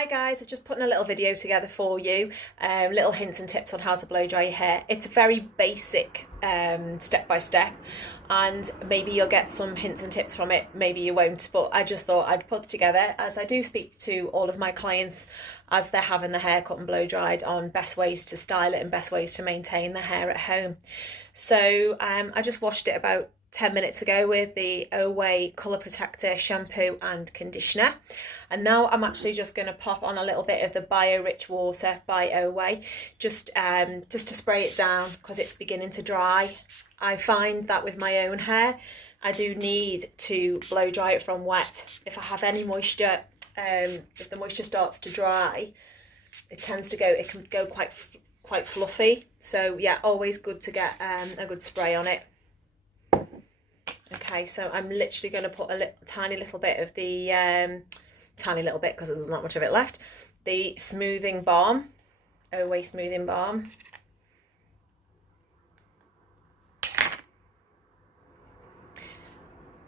Hi guys, I'm just putting a little video together for you, little hints and tips on how to blow dry your hair. It's very basic, step by step, and maybe you'll get some hints and tips from it, maybe you won't, but I just thought I'd put it together as I do speak to all of my clients as they're having their hair cut and blow dried on best ways to style it and best ways to maintain the hair at home. So I just washed it about 10 minutes ago with the Away Colour Protector shampoo and conditioner, and now I'm actually just going to pop on a little bit of the Bio Rich Water by Away just to spray it down because it's beginning to dry. I find that with my own hair I do need to blow dry it from wet. If I have any moisture, if the moisture starts to dry, it can go quite fluffy. So yeah, always good to get a good spray on it. Okay, so I'm literally going to put a tiny little bit of the, tiny little bit because there's not much of it left, the smoothing balm, Away smoothing balm.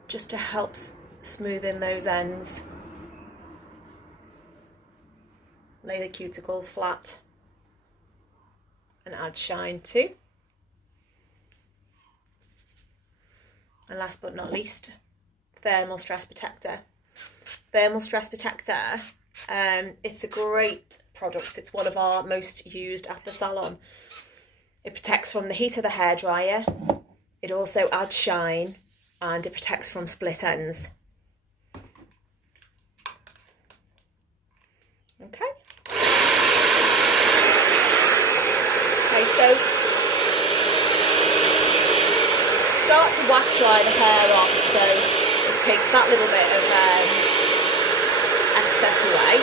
Just to help smooth in those ends. Lay the cuticles flat and add shine too. And last but not least, Thermal Stress Protector. Thermal Stress Protector, it's a great product. It's one of our most used at the salon. It protects from the heat of the hairdryer. It also adds shine and it protects from split ends. Okay. Okay, so start to waft dry the hair off, so it takes that little bit of excess away.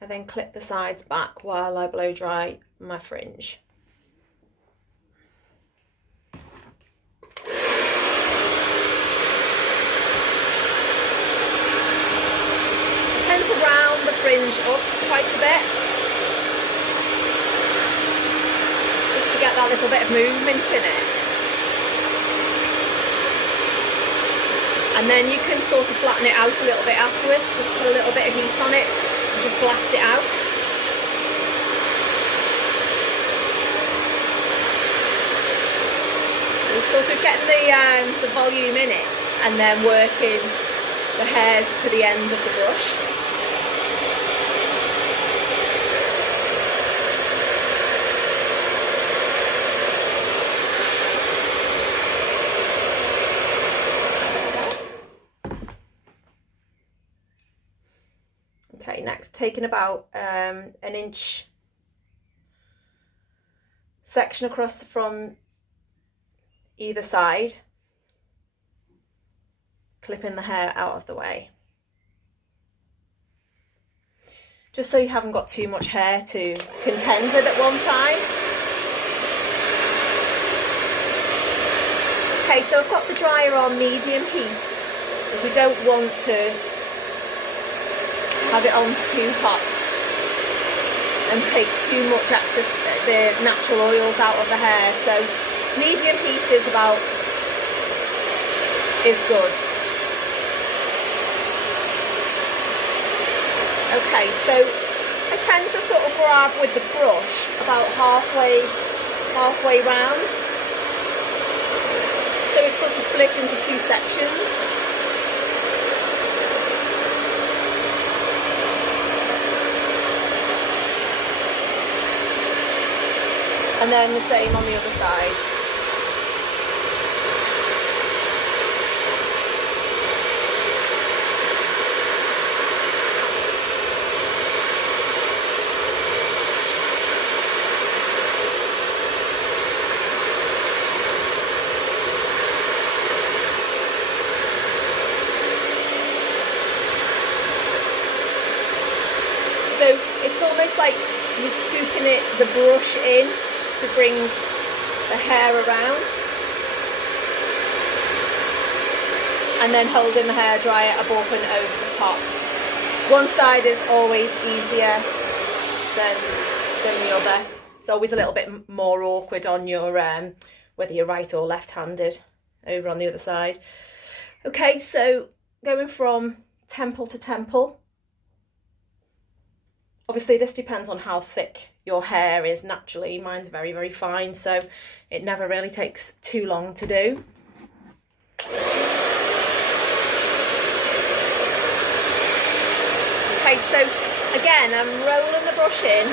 And then clip the sides back while I blow dry my fringe. To round the fringe up quite a bit, just to get that little bit of movement in it, and then you can sort of flatten it out a little bit afterwards. Just put a little bit of heat on it and just blast it out. So sort of getting the volume in it and then working the hairs to the end of the brush. Okay, next taking about an inch section across from either side, clipping the hair out of the way, just so you haven't got too much hair to contend with at one time. Okay, so I've got the dryer on medium heat because we don't want to have it on too hot and take too much excess, the natural oils out of the hair. So medium heat is good. Okay, so I tend to sort of grab with the brush about halfway round, so it's sort of split into two sections. And then the same on the other side. So it's almost like you're scooping the brush in to bring the hair around, and then holding the hairdryer above and over the top. One side is always easier than the other. It's always a little bit more awkward on your, whether you're right or left-handed, over on the other side. Okay, so going from temple to temple. Obviously this depends on how thick your hair is naturally. Mine's very, very fine, so it never really takes too long to do. Okay, so again, I'm rolling the brush in,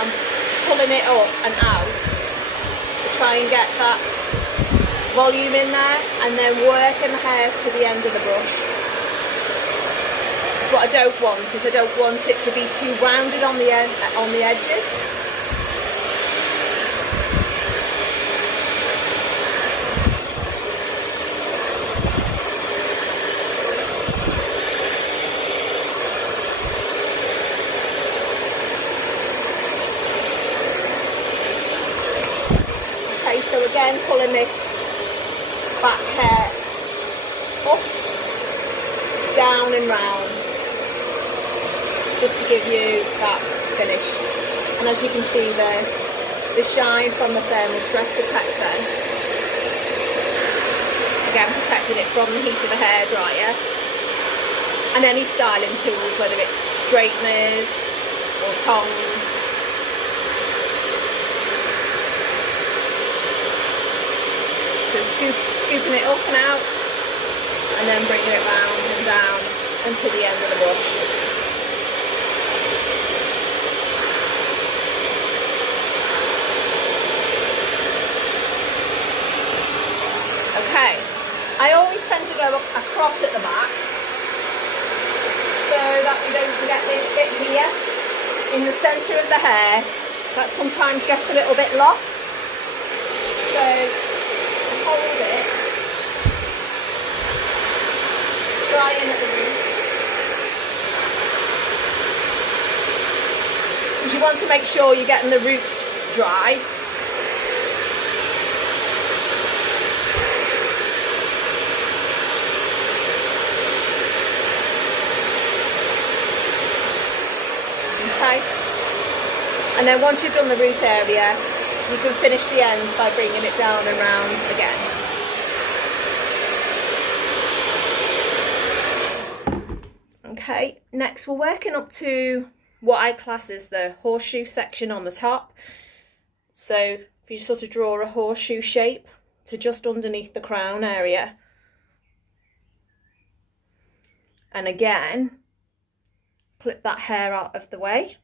I'm pulling it up and out to try and get that volume in there, and then working the hair to the end of the brush. So what I don't want is I don't want it to be too rounded on the edges. Okay, so again, pulling this back hair up, down and round, just to give you that finish. And as you can see there, the shine from the thermal stress protector, again protecting it from the heat of the hairdryer, and any styling tools, whether it's straighteners or tongs. So scooping it up and out, and then bringing it round and down until the end of the brush. Okay, I always tend to go across at the back so that we don't forget this bit here in the centre of the hair that sometimes gets a little bit lost. So hold it, dry in at the roots, because you want to make sure you're getting the roots dry. Okay, and then once you've done the root area, you can finish the ends by bringing it down and round again. Okay, next we're working up to what I class as the horseshoe section on the top. So if you sort of draw a horseshoe shape to just underneath the crown area. And again, clip that hair out of the way.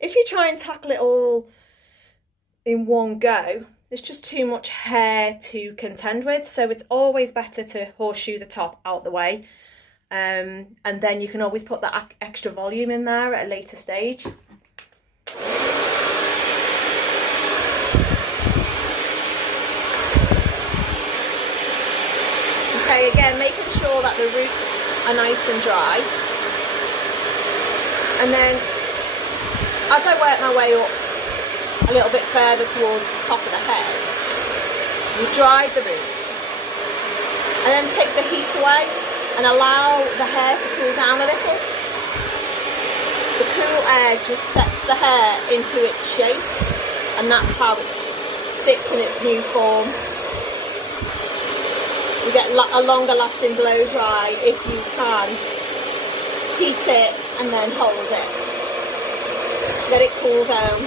If you try and tackle it all in one go, there's just too much hair to contend with, so it's always better to horseshoe the top out the way, and then you can always put that extra volume in there at a later stage. Okay, again making sure that the roots are nice and dry, and then as I work my way up a little bit further towards the top of the head, you dry the roots, and then take the heat away and allow the hair to cool down a little. The cool air just sets the hair into its shape, and that's how it sits in its new form. You get a longer lasting blow dry if you can heat it and then hold it. Let it cool down.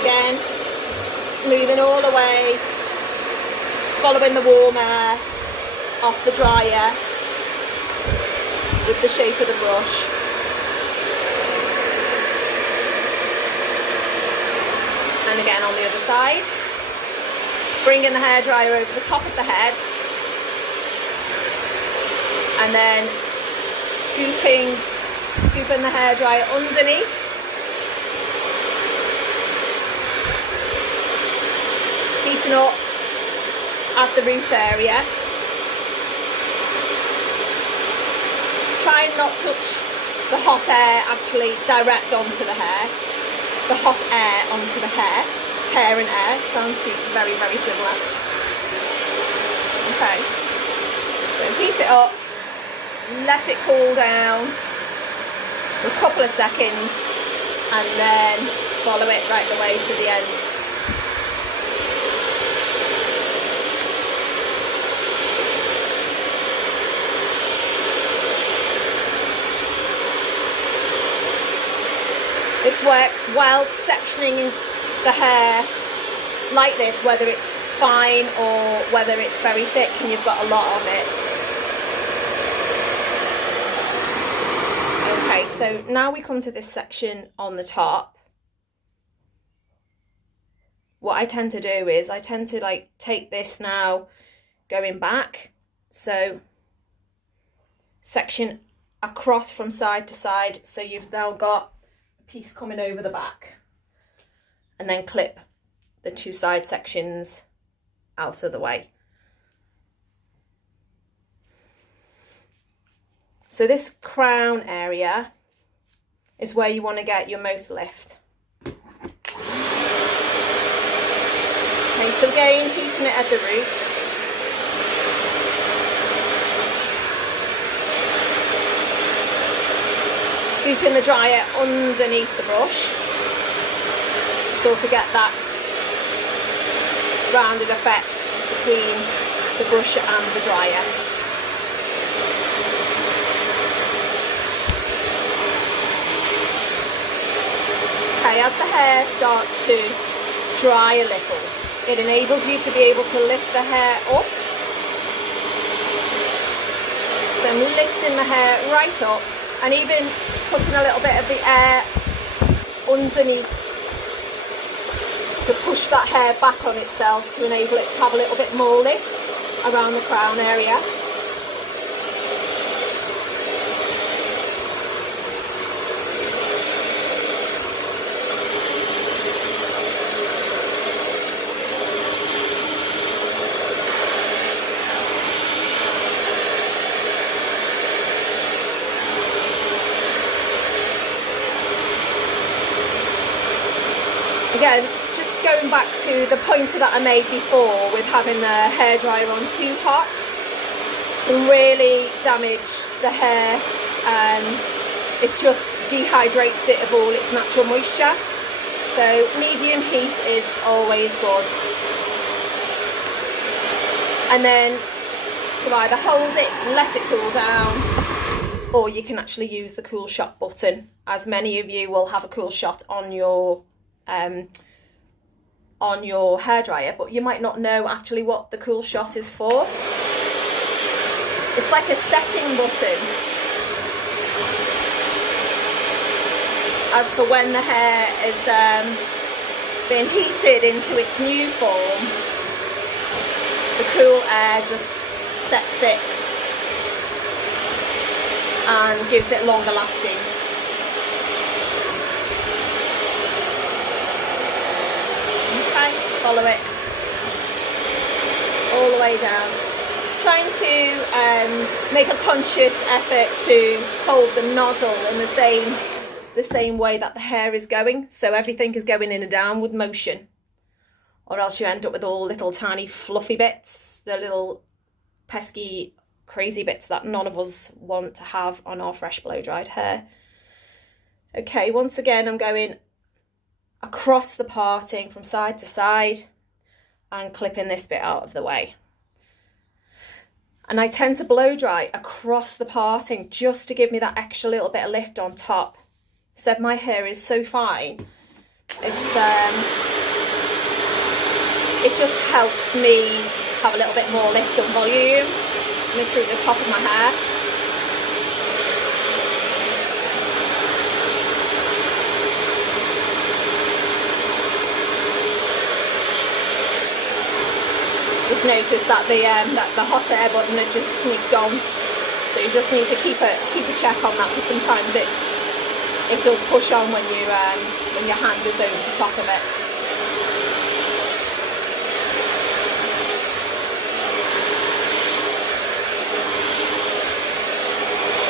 Again, smoothing all the way, following the warm air off the dryer with the shape of the brush. And again on the other side, bringing the hairdryer over the top of the head, and then scooping the hairdryer underneath. Heating up at the root area. Try and not touch the hot air actually direct onto the hair. The hot air onto the hair. Hair and air. Sounds very, very similar. Okay. So heat it up. Let it cool down. couple of seconds, and then follow it right the way to the end. This works well, sectioning the hair like this, whether it's fine or whether it's very thick and you've got a lot of it. Okay, so now we come to this section on the top. What I tend to do is I tend to like take this now going back, so section across from side to side, so you've now got a piece coming over the back, and then clip the two side sections out of the way. So this crown area is where you want to get your most lift. Okay, so again, heating it at the roots. Scooping the dryer underneath the brush, so to get that rounded effect between the brush and the dryer. Okay, as the hair starts to dry a little, it enables you to be able to lift the hair up. So I'm lifting the hair right up, and even putting a little bit of the air underneath to push that hair back on itself, to enable it to have a little bit more lift around the crown area. Again, just going back to the pointer that I made before with having the hairdryer on too hot, can really damage the hair. It just dehydrates it of all its natural moisture. So medium heat is always good. And then to either hold it, let it cool down, or you can actually use the cool shot button, as many of you will have a cool shot on your hairdryer, but you might not know actually what the cool shot is for. It's like a setting button. As for when the hair is being heated into its new form, the cool air just sets it and gives it longer lasting. Follow it all the way down, trying to make a conscious effort to hold the nozzle in the same way that the hair is going, so everything is going in a downward motion, or else you end up with all little tiny fluffy bits, the little pesky crazy bits that none of us want to have on our fresh blow dried hair. Okay, once again I'm going across the parting from side to side and clipping this bit out of the way. And I tend to blow dry across the parting just to give me that extra little bit of lift on top. So my hair is so fine, it just helps me have a little bit more lift and volume coming through the top of my hair. Just noticed that the hot air button had just sneaked on, so you just need to keep a check on that, because sometimes it does push on when your hand is over the top of it.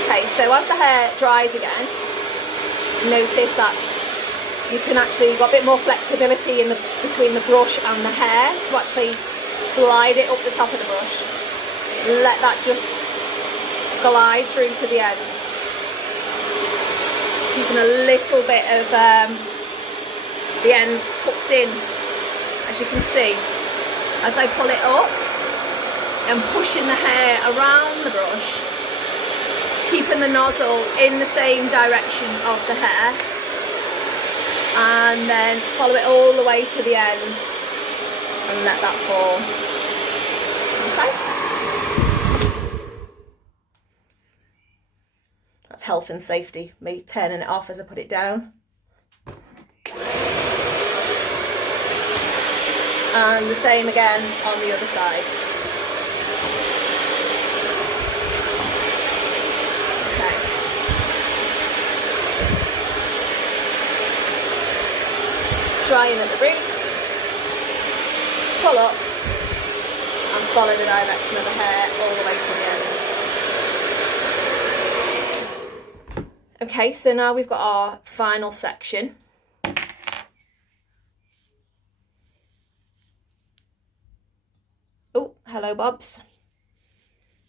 Okay, so as the hair dries again, notice that you can actually, you've got a bit more flexibility between the brush and the hair to actually slide it up the top of the brush, let that just glide through to the ends. Keep keeping a little bit of the ends tucked in, as you can see, as I pull it up and pushing the hair around the brush, keeping the nozzle in the same direction of the hair, and then follow it all the way to the end and let that fall. Okay. That's health and safety, me turning it off as I put it down. And the same again on the other side. Okay. Drying at the root, pull up and follow the direction of the hair all the way to the end. Okay, so now we've got our final section. Oh, hello Bobs.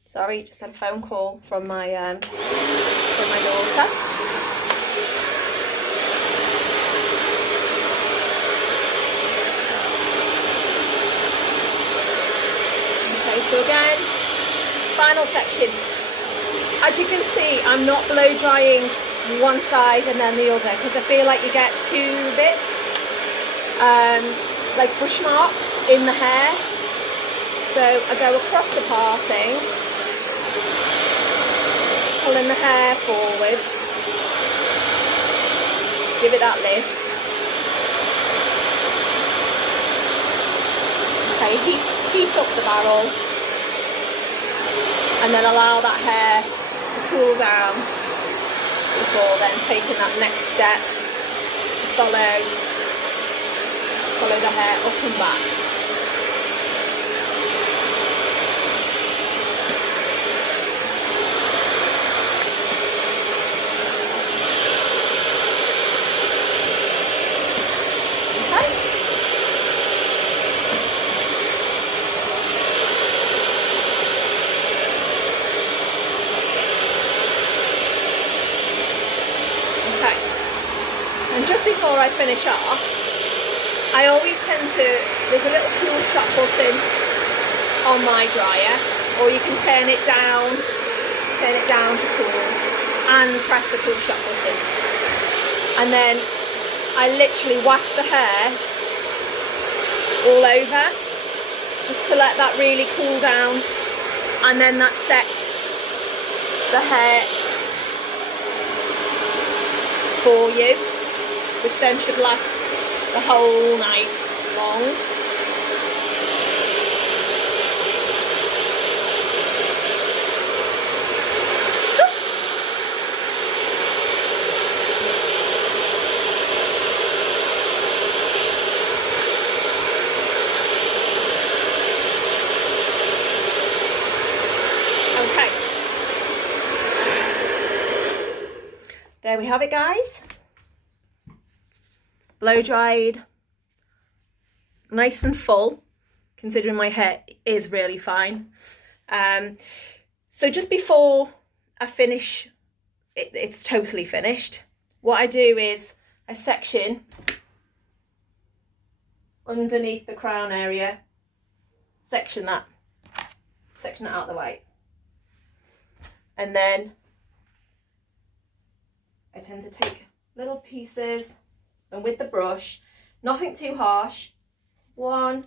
Sorry, just had a phone call from my daughter. Okay, so again, final section. As you can see, I'm not blow drying one side and then the other, because I feel like you get two bits, like brush marks in the hair. So I go across the parting, pulling the hair forward, give it that lift. Okay, heat up the barrel, and then allow that hair to cool down before then taking that next step to follow the hair up and back. Before I finish off, I always tend to, there's a little cool shot button on my dryer, or you can turn it down to cool and press the cool shot button, and then I literally whack the hair all over just to let that really cool down, and then that sets the hair for you, which then should last the whole night long. Okay. There we have it, guys. Blow dried, nice and full, considering my hair is really fine. So just before I finish, it's totally finished. What I do is I section underneath the crown area, section it out of the way, and then I tend to take little pieces. And with the brush, nothing too harsh, 1,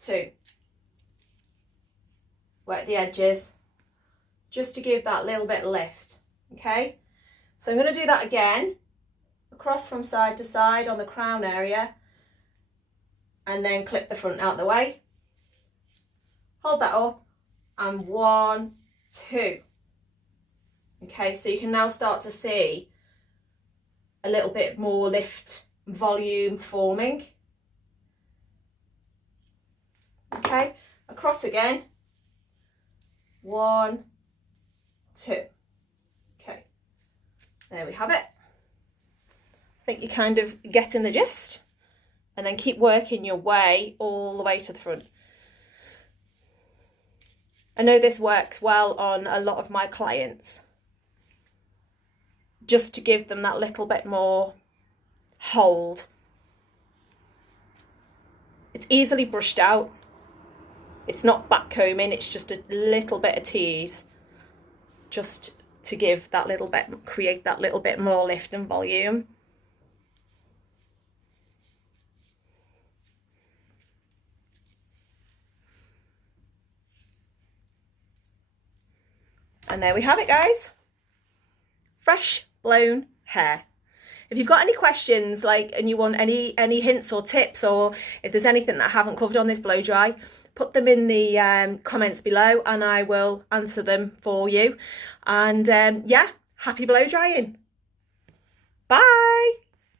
2. Wet the edges, just to give that little bit of lift, okay? So I'm going to do that again, across from side to side on the crown area, and then clip the front out the way. Hold that up, and 1, 2. Okay, so you can now start to see a little bit more lift, volume forming. Okay, across again, 1, 2. Okay, there we have it. I think you're kind of getting the gist, and then keep working your way all the way to the front. I know this works well on a lot of my clients. just to give them that little bit more hold. It's easily brushed out. It's not back combing, it's just a little bit of tease, just to give that little bit, create that little bit more lift and volume. And there we have it, guys. Fresh blown hair. If you've got any questions, and you want any hints or tips, or if there's anything that I haven't covered on this blow dry, put them in the comments below and I will answer them for you. And yeah, happy blow drying. Bye.